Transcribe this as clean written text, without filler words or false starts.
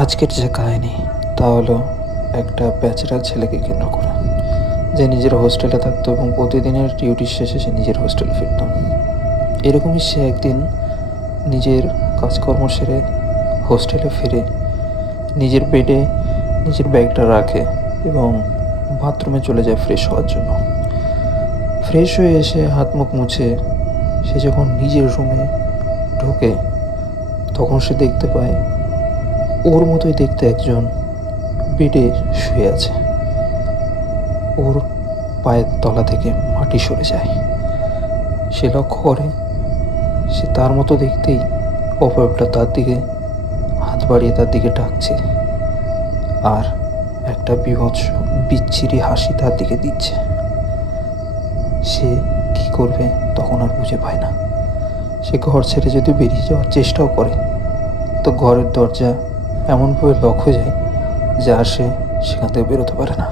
আজকের যে কাহিনী তা হলো একটা ব্যাচেলার ছেলেকে কেন্দ্র করে, যে নিজের হোস্টেলে থাকতো এবং প্রতিদিনের ডিউটির শেষে সে নিজের হোস্টেলে ফিরত। এরকমই সে একদিন নিজের কাজকর্ম সেরে হোস্টেলে ফিরে নিজের বেডে নিজের ব্যাগটা রাখে এবং বাথরুমে চলে যায় ফ্রেশ হওয়ার জন্য। ফ্রেশ হয়ে এসে হাত মুখ মুছে সে যখন নিজের রুমে ঢোকে তখন সে দেখতে পায় ওর মতোই দেখতে একজন বেডে শুয়ে আছে। ওর পায়ের তলা থেকে মাটি সরে যায়। সে লক্ষ্য করে সে তার মতো দেখতেই অপরটা তার দিকে হাত বাড়িয়ে তার দিকে ডাকছে আর একটা বীভৎস বিচ্ছিরি হাসি তার দিকে দিচ্ছে। সে কি করবে তখন আর বুঝে পায় না। সে ঘর ছেড়ে যদি বেরিয়ে যাওয়ার চেষ্টাও করে তো ঘরের দরজা এমনভাবে লক হয়ে যায় যে আর সে সেখান থেকে বেরোতে পারে না।